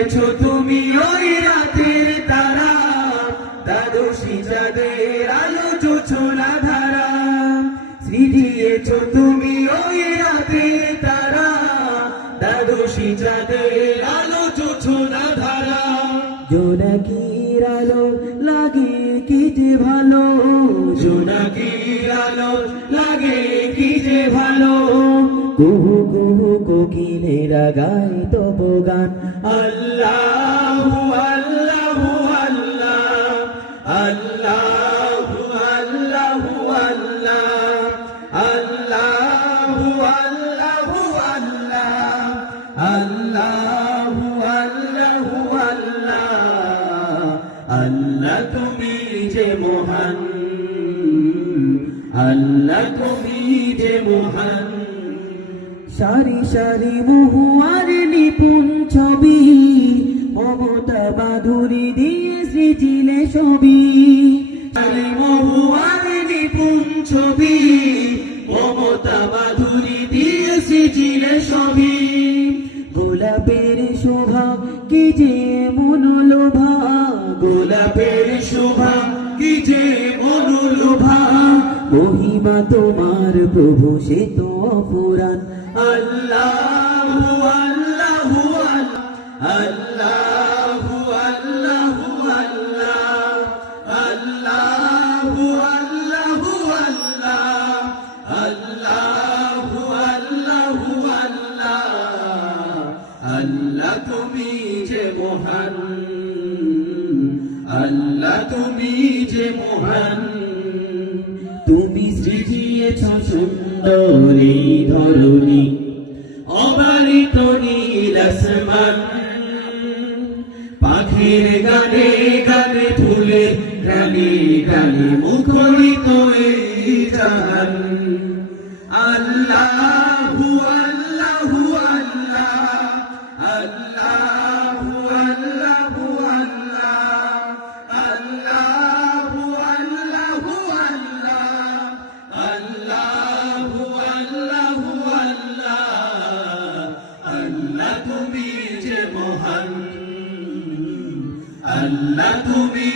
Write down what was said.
দিয়েছো তুমি ওই রাতের তারা, দ্বাদশী চাঁদের আলো জোছনা ধারা। দিয়েছো তুমি ওই রাতের তারা, দ্বাদশী চাঁদের আলো জোছনা ধারা। জোনাকির আলো লাগে কি যে ভালো, জোনাকির আলো লাগে কি যে ভালো। কুহু কুহু কোকিলেরা গায় তব গান, আল্লাহু আল্লাহু আল্লাহ, আল্লাহু আল্লাহু আল্লাহ, আল্লাহু আল্লাহু আল্লাহ, আল্লাহু আল্লাহু আল্লাহ। আল্লাহ তুমি যে মহান, আল্লাহ তুমি যে মহান। সারি সারি মহুয়ার নিপুণ ছবি, মমতা মাধুরী দিয়ে সৃজিলে ছবি। সারি মহুয়ার নিপুণ ছবি, মমতা মাধুরী দিয়ে সৃজিলে ছবি। গোলাপের শোভা কি যে মনোলোভা, গোলাপের শোভা কি যে মনোলোভা। মহিমা তোমার প্রভু সে তো অফুরান, আল্লাহু আল্লাহু আল্লাহু আল্লাহু আল্লাহ, আল্লাহু আল্লাহু আল্লাহ, আল্লাহু আল্লাহু আল্লাহ। আল্লাহ তুমি যে মহান, আল্লাহ তুমি যে মহান। তুমি সৃজিয়েছ সুন্দর এই ধরণী, অবারিত নীল আসমান। পাখির গানে গানে ফুলের গানে গানে মুখরিত এই জাহান। আল্লাহু আল্লাহু আল্লাহ, আল্লাহু আল্লাহু আল্লাহ, আল্লাহু আল্লাহু আল্লাহ, আল্লাহু আল্লাহু আল্লাহ। আল্লাহ তুমি যে মহান, আল্লাহ তুমি